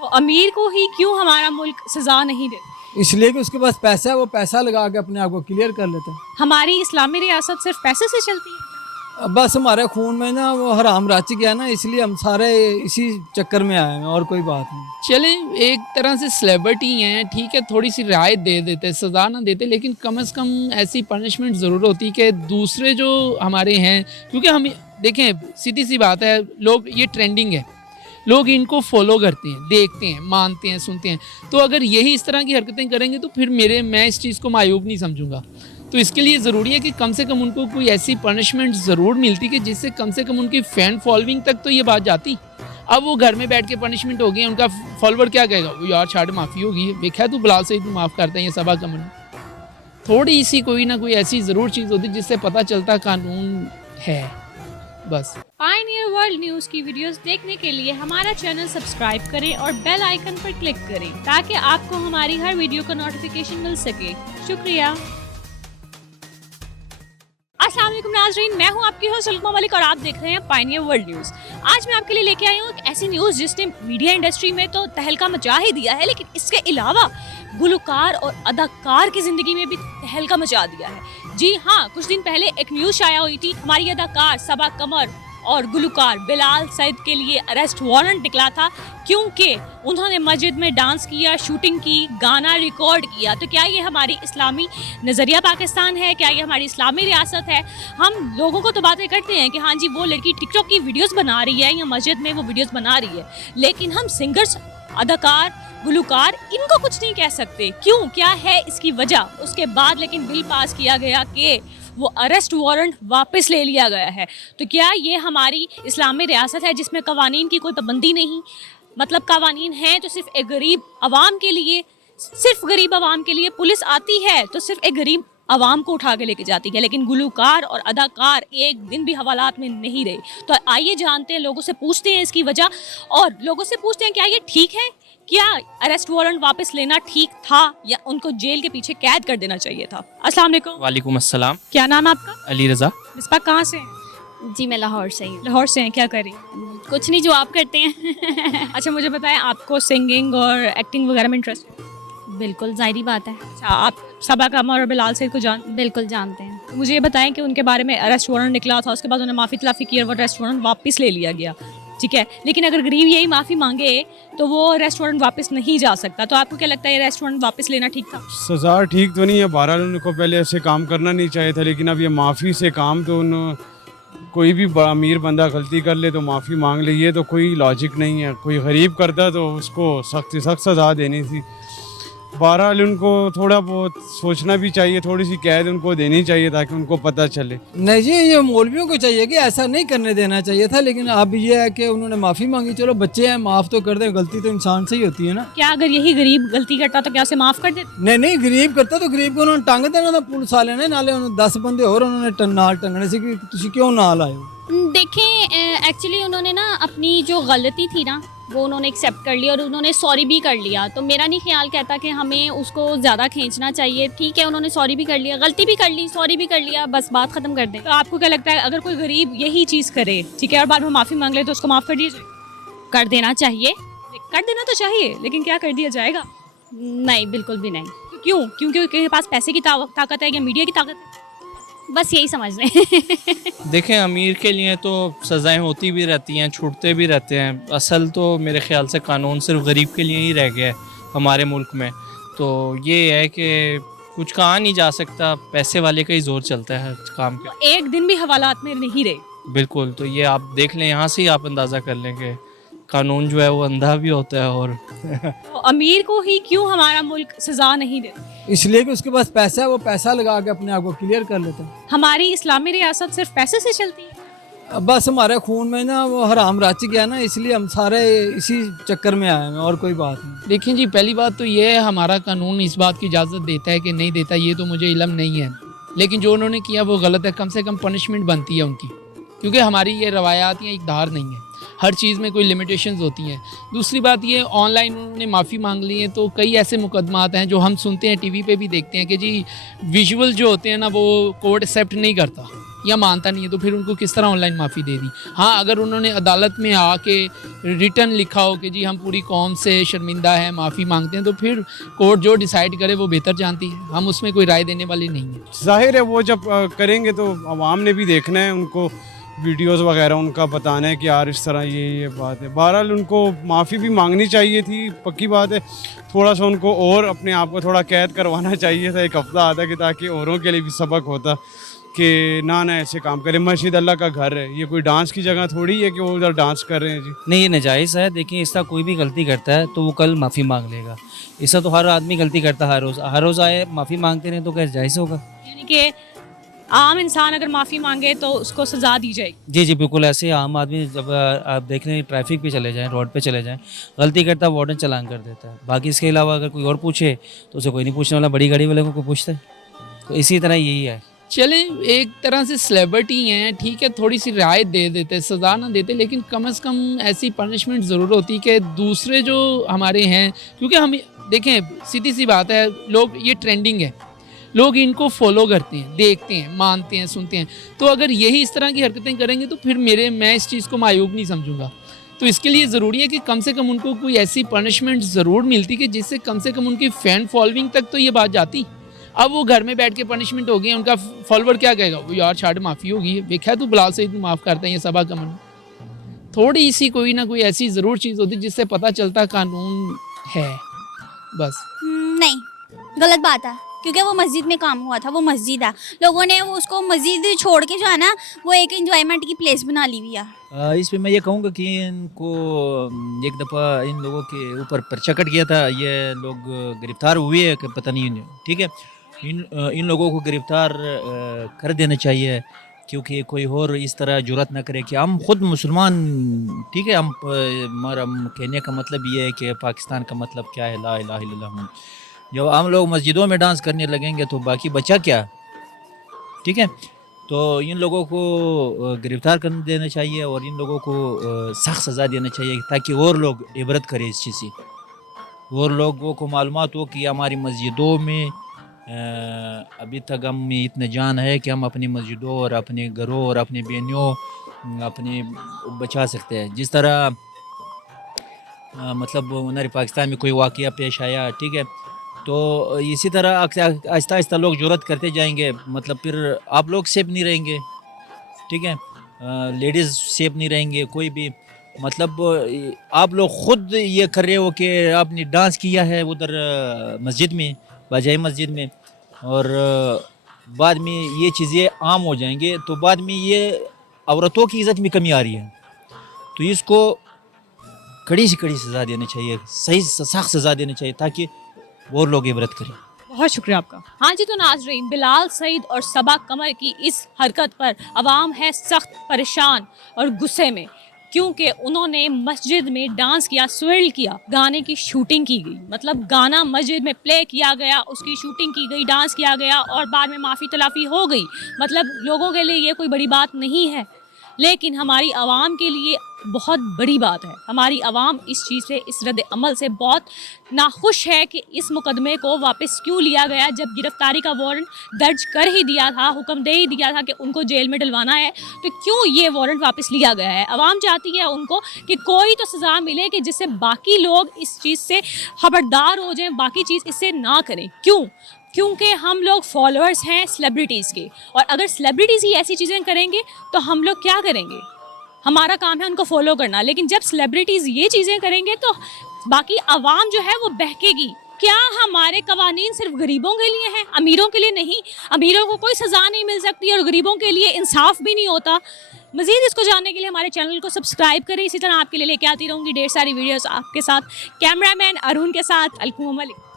तो अमीर को ही क्यों हमारा मुल्क सजा नहीं देता? इसलिए कि उसके पास पैसा है, वो पैसा लगा के अपने आप को क्लियर कर लेता है। हमारी इस्लामी रियासत सिर्फ पैसे से चलती है? बस हमारे खून में ना वो हराम रच गया ना, इसलिए हम सारे इसी चक्कर में आए हैं, और कोई बात नहीं। चलें, एक तरह से सेलिब्रिटी हैं, ठीक है, थोड़ी सी रियायत दे देते, सज़ा ना देते, लेकिन कम से कम ऐसी पनिशमेंट ज़रूर होती कि दूसरे जो हमारे हैं, क्योंकि हम देखें सीधी सी बात है, लोग ये ट्रेंडिंग है, लोग इनको फॉलो करते हैं, देखते हैं, मानते हैं, सुनते हैं। तो अगर यही इस तरह की हरकतें करेंगे तो फिर मैं इस चीज़ को मायूब नहीं समझूंगा। तो इसके लिए ज़रूरी है कि कम से कम उनको कोई ऐसी पनिशमेंट ज़रूर मिलती कि जिससे कम से कम उनकी फ़ैन फॉलोइंग तक तो ये बात जाती। अब वो घर में बैठ के पनिशमेंट हो गई, उनका फॉलोवर क्या कहेगा, वो यार छाड़ माफ़ी होगी, देखा तू बिलाल से तू माफ़ करते हैं ये सबा कमन। थोड़ी सी कोई ना कोई ऐसी ज़रूर चीज़ होती जिससे पता चलता कानून है। बस पायनियर वर्ल्ड न्यूज़ की वीडियोस देखने के लिए हमारा चैनल सब्सक्राइब करें और बेल आइकन पर क्लिक करें ताकि आपको हमारी हर वीडियो का नोटिफिकेशन मिल सके। शुक्रिया। अस्सलाम वालेकुम नाज़रीन, मैं हूं आपकी होस्ट सलमा मलिक और आप देख रहे हैं पायनियर वर्ल्ड न्यूज़। आज मैं आपके लिए लेके आई हूं एक ऐसी न्यूज़ जिसने मीडिया इंडस्ट्री में तो तहलका मचा ही दिया है, लेकिन इसके अलावा गुलकार और अदाकार की ज़िंदगी में भी तहलका मचा दिया है। जी हाँ, कुछ दिन पहले एक न्यूज़ शाया हुई थी, हमारी अदाकार सबा कमर और गुलकार बिलाल सईद के लिए अरेस्ट वारंट निकला था क्योंकि उन्होंने मस्जिद में डांस किया, शूटिंग की, गाना रिकॉर्ड किया। तो क्या ये हमारी इस्लामी नज़रिया पाकिस्तान है? क्या ये हमारी इस्लामी रियासत है? हम लोगों को तो बातें करते हैं कि हाँ जी वो लड़की टिकटॉक की वीडियोस बना रही है या मस्जिद में वो वीडियोस बना रही है, लेकिन हम सिंगर्स, अदाकार, गुलकार इनको कुछ नहीं कह सकते। क्यों, क्या है इसकी वजह? उसके बाद लेकिन बिल पास किया गया कि वो अरेस्ट वारंट वापस ले लिया गया है। तो क्या ये हमारी इस्लामी रियासत है जिसमें कवानीन की कोई पाबंदी नहीं? मतलब कवानीन हैं तो सिर्फ एक गरीब आवाम के लिए, सिर्फ गरीब आवाम के लिए। पुलिस आती है तो सिर्फ एक गरीब आवाम को उठा के लेके जाती है, लेकिन गुलकार और अदाकार एक दिन भी हवालात में नहीं रहे। तो आइए जानते हैं, लोगों से पूछते हैं इसकी वजह, और लोगों से पूछते हैं क्या ये ठीक है, क्या अरेस्ट वारंट वापस लेना ठीक था या उनको जेल के पीछे कैद कर देना चाहिए था। अस्सलाम वालेकुम। वालेकुम अस्सलाम। क्या नाम है आपका? अली रज़ा। मिसबा कहाँ से हैं? जी मैं लाहौर से ही हूँ। लाहौर से हैं, क्या करें? कुछ नहीं, जो आप करते हैं। अच्छा मुझे बताएं, आपको सिंगिंग और एक्टिंग वगैरह में इंटरेस्ट है? बिल्कुल, ज़ाहिरी बात है। अच्छा, आप सबा कमर और बिलाल सईद को बिल्कुल जानते हैं। तो मुझे ये बताएं कि उनके बारे में अरेस्ट वारंट निकला था, उसके बाद उन्हें माफ़ी तलाफ़ी की और वो अरेस्ट वारंट वापस ले लिया गया, ठीक है, लेकिन अगर गरीब यही माफ़ी मांगे तो वो अरेस्ट वारंट वापस नहीं जा सकता। तो आपको क्या लगता है अरेस्ट वारंट वापस लेना ठीक था? सज़ा ठीक तो नहीं है, बहरहाल उनको पहले ऐसे काम करना नहीं चाहिए था, लेकिन अब ये माफ़ी से काम तो कोई भी अमीर बंदा गलती कर ले तो माफ़ी मांग ले, ये तो कोई लॉजिक नहीं है। कोई गरीब करता तो उसको सख्त से सख्त सज़ा देनी थी। बहरहाल उनको थोड़ा बहुत सोचना भी चाहिए, थोड़ी सी कैद उनको देनी चाहिए ताकि उनको पता चले। नहीं जी, ये मौलवियों को चाहिए कि ऐसा नहीं करने देना चाहिए था, लेकिन अब ये है कि उन्होंने माफ़ी मांगी, चलो बच्चे हैं, माफ़ तो कर दें, गलती तो इंसान से ही होती है ना। क्या अगर यही गरीब गलती करता तो क्या उसे माफ़ कर देते? नहीं, गरीब करता तो गरीब को उन्होंने टंग देना था पुलिस वाले ने, नाले 10 बंदे और उन्होंने नाल टंगने से कि तुसी क्यों नाल आए हो। देखें, एक्चुअली उन्होंने ना अपनी जो गलती थी ना वो उन्होंने एक्सेप्ट कर लिया और उन्होंने सॉरी भी कर लिया। तो मेरा नहीं ख्याल कहता कि हमें उसको ज़्यादा खींचना चाहिए। ठीक है, उन्होंने सॉरी भी कर लिया, गलती भी कर ली, सॉरी भी कर लिया, बस बात ख़त्म कर दें। तो आपको क्या लगता है अगर कोई गरीब यही चीज़ करे, ठीक है, और बाद में माफ़ी मांग ले तो उसको माफ़ कर दिया जाए? कर देना चाहिए। कर देना तो चाहिए, लेकिन क्या कर दिया जाएगा? नहीं, बिल्कुल भी नहीं। क्यों? क्योंकि उनके पास पैसे की ताकत है या मीडिया की ताकत है? बस यही समझ लें। देखें, अमीर के लिए तो सज़ाएं होती भी रहती हैं, छूटते भी रहते हैं। असल तो मेरे ख्याल से कानून सिर्फ गरीब के लिए ही रह गया है हमारे मुल्क में। तो ये है कि कुछ कहा नहीं जा सकता, पैसे वाले का ही जोर चलता है हर काम का। एक दिन भी हवालात में नहीं रहे। बिल्कुल, तो ये आप देख लें, यहाँ से ही आप अंदाज़ा कर लें कि कानून जो है वो अंधा भी होता है। और तो अमीर को ही क्यों हमारा मुल्क सजा नहीं देता? इसलिए कि उसके पास पैसा है, वो पैसा लगा के अपने आप को क्लियर कर लेता है। हमारी इस्लामी रियासत सिर्फ पैसे से चलती है? बस हमारे खून में ना वो हराम रच गया ना, इसलिए हम सारे इसी चक्कर में आए हैं, और कोई बात नहीं। देखिए जी, पहली बात तो ये है, हमारा कानून इस बात की इजाज़त देता है कि नहीं देता, ये तो मुझे इल्म नहीं है, लेकिन जो उन्होंने किया वो गलत है। कम से कम पनिशमेंट बनती है उनकी, क्योंकि हमारी ये रवायात या इक़दार नहीं है, हर चीज़ में कोई लिमिटेशंस होती हैं। दूसरी बात ये, ऑनलाइन उन्होंने माफ़ी मांग ली है, तो कई ऐसे मुकदमात हैं जो हम सुनते हैं, टीवी पे भी देखते हैं कि जी विजुअल जो होते हैं ना वो कोर्ट एक्सेप्ट नहीं करता, یا مانتا نہیں ہے تو پھر ان کو کس طرح آن لائن معافی دے دی. ہاں اگر انہوں نے عدالت میں آ کے ریٹن لکھا ہو کہ جی ہم پوری قوم سے شرمندہ ہیں معافی مانگتے ہیں تو پھر کورٹ جو ڈیسائیڈ کرے وہ بہتر جانتی ہے, ہم اس میں کوئی رائے دینے والے نہیں ہیں. ظاہر ہے وہ جب کریں گے تو عوام نے بھی دیکھنا ہے, ان کو ویڈیوز وغیرہ ان کا بتانا ہے کہ یار اس طرح یہ بات ہے. بہرحال ان کو معافی بھی مانگنی چاہیے تھی, پکی بات ہے. تھوڑا سا ان کو اور اپنے آپ کو تھوڑا قید کروانا چاہیے تھا, ایک ہفتہ آتا کہ تاکہ اوروں کے لیے بھی سبق ہوتا کہ نہ ایسے کام کرے. مسجد اللہ کا گھر ہے, یہ کوئی ڈانس کی جگہ تھوڑی ہے کہ وہ ادھر ڈانس کر رہے ہیں جی. نہیں, یہ ناجائز ہے. دیکھیں اس طرح کوئی بھی غلطی کرتا ہے تو وہ کل معافی مانگ لے گا. اس طرح تو ہر آدمی غلطی کرتا ہے, ہر روز آئے معافی مانگتے رہیں تو کیا جائز ہوگا؟ یعنی کہ عام انسان اگر معافی مانگے تو اس کو سزا دی جائے گی. جی بالکل ایسے عام آدمی جب آپ دیکھ لیں ٹریفک پہ چلے جائیں, روڈ پہ چلے جائیں, غلطی کرتا ہے وارڈن چلان کر دیتا ہے. باقی اس کے علاوہ اگر کوئی اور پوچھے تو اسے کوئی نہیں پوچھنے والا, بڑی گاڑی والے کو پوچھتے. تو اسی طرح یہی ہے. چلیں ایک طرح سے سلیبرٹی ہیں, ٹھیک ہے تھوڑی سی رعایت دے دیتے, سزا نہ دیتے, لیکن کم از کم ایسی پنشمنٹ ضرور ہوتی کہ دوسرے جو ہمارے ہیں, کیونکہ ہم دیکھیں سیدھی سی بات ہے, لوگ یہ ٹرینڈنگ ہے, لوگ ان کو فالو کرتے ہیں, دیکھتے ہیں, مانتے ہیں, سنتے ہیں. تو اگر یہی اس طرح کی حرکتیں کریں گے تو پھر میں اس چیز کو معیوب نہیں سمجھوں گا. تو اس کے لیے ضروری ہے کہ کم سے کم ان کو کوئی ایسی پنشمنٹ ضرور ملتی کہ جس سے کم ان کی فین فالوئنگ تک تو یہ بات جاتی. اب وہ گھر میں بیٹھ کے پنشمنٹ ہو گئی, ان کا فالوور کیا کہے گا, وہ یار چھاڑ معافی ہوگی, دیکھا تو بلال سعید معاف کرتے ہیں, یہ سبا کا من. تھوڑی سی کوئی نہ کوئی ایسی ضرور چیز ہوتی جس سے پتہ چلتا قانون ہے. بس نہیں, غلط بات ہے, کیونکہ وہ مسجد میں کام ہوا تھا, وہ مسجد ہے, لوگوں نے اس کو مسجد چھوڑ کے جو ہے نا وہ ایک انجوائمنٹ کی پلیس بنا لی ہوئی ہے. اس پہ میں یہ کہوں گا کہ ان کو ایک دفعہ ان لوگوں کے اوپر پرچہ کٹ گیا تھا, یہ لوگ گرفتار ہوئے ہیں کہ پتہ نہیں, ٹھیک ہے. ان لوگوں کو گرفتار کر دینا چاہیے, کیونکہ کوئی اور اس طرح جرات نہ کرے کہ ہم خود مسلمان, ٹھیک ہے. ہمارا کہنے کا مطلب یہ ہے کہ پاکستان کا مطلب کیا ہے, لا الہ الا اللہ. جب ہم لوگ مسجدوں میں ڈانس کرنے لگیں گے تو باقی بچہ کیا, ٹھیک ہے. تو ان لوگوں کو گرفتار کر دینا چاہیے اور ان لوگوں کو سخت سزا دینا چاہیے تاکہ اور لوگ عبرت کریں اس چیز سے, اور لوگوں کو معلومات ہو کہ ہماری مسجدوں میں ابھی تک ہم میں اتنا جان ہے کہ ہم اپنی مسجدوں اور اپنے گھروں اور اپنے بہنوں اپنے بچا سکتے ہیں. جس طرح مطلب ہمارے پاکستان میں کوئی واقعہ پیش آیا, ٹھیک ہے, تو اسی طرح آہستہ آہستہ لوگ جرات کرتے جائیں گے. مطلب پھر آپ لوگ سیف نہیں رہیں گے, ٹھیک ہے, لیڈیز سیف نہیں رہیں گے, کوئی بھی. مطلب آپ لوگ خود یہ کر رہے ہو کہ آپ نے ڈانس کیا ہے ادھر مسجد میں, باجائی مسجد میں, اور بعد میں یہ چیزیں عام ہو جائیں گے تو بعد میں یہ عورتوں کی عزت میں کمی آ رہی ہے. تو اس کو کڑی سے کڑی سزا دینا چاہیے, صحیح سخت سزا دینا چاہیے تاکہ اور لوگ عبرت کریں. بہت شکریہ آپ کا. ہاں جی, تو ناظرین, بلال سعید اور صبا قمر کی اس حرکت پر عوام ہے سخت پریشان اور غصے میں, کیونکہ انہوں نے مسجد میں ڈانس کیا, سوئرل کیا, گانے کی شوٹنگ کی گئی. مطلب گانا مسجد میں پلے کیا گیا, اس کی شوٹنگ کی گئی, ڈانس کیا گیا اور بعد میں معافی تلافی ہو گئی. مطلب لوگوں کے لیے یہ کوئی بڑی بات نہیں ہے, لیکن ہماری عوام کے لیے بہت بڑی بات ہے. ہماری عوام اس چیز سے, اس رد عمل سے بہت ناخوش ہے کہ اس مقدمے کو واپس کیوں لیا گیا جب گرفتاری کا وارنٹ درج کر ہی دیا تھا, حکم دے ہی دیا تھا کہ ان کو جیل میں ڈلوانا ہے, تو کیوں یہ وارنٹ واپس لیا گیا ہے. عوام چاہتی ہے ان کو کہ کوئی تو سزا ملے کہ جس سے باقی لوگ اس چیز سے خبردار ہو جائیں, باقی چیز اس سے نہ کریں. کیونکہ ہم لوگ فالوورز ہیں سیلیبریٹیز کے, اور اگر سیلیبریٹیز ہی ایسی چیزیں کریں گے تو ہم لوگ کیا کریں گے. ہمارا کام ہے ان کو فالو کرنا, لیکن جب سیلیبریٹیز یہ چیزیں کریں گے تو باقی عوام جو ہے وہ بہکے گی. کیا ہمارے قوانین صرف غریبوں کے لیے ہیں, امیروں کے لیے نہیں؟ امیروں کو کوئی سزا نہیں مل سکتی اور غریبوں کے لیے انصاف بھی نہیں ہوتا. مزید اس کو جاننے کے لیے ہمارے چینل کو سبسکرائب کریں. اسی طرح آپ کے لیے لے کے آتی رہوں گی ڈھیر ساری ویڈیوز آپ کے ساتھ. کیمرہ مین ارون کے ساتھ القوم ملک.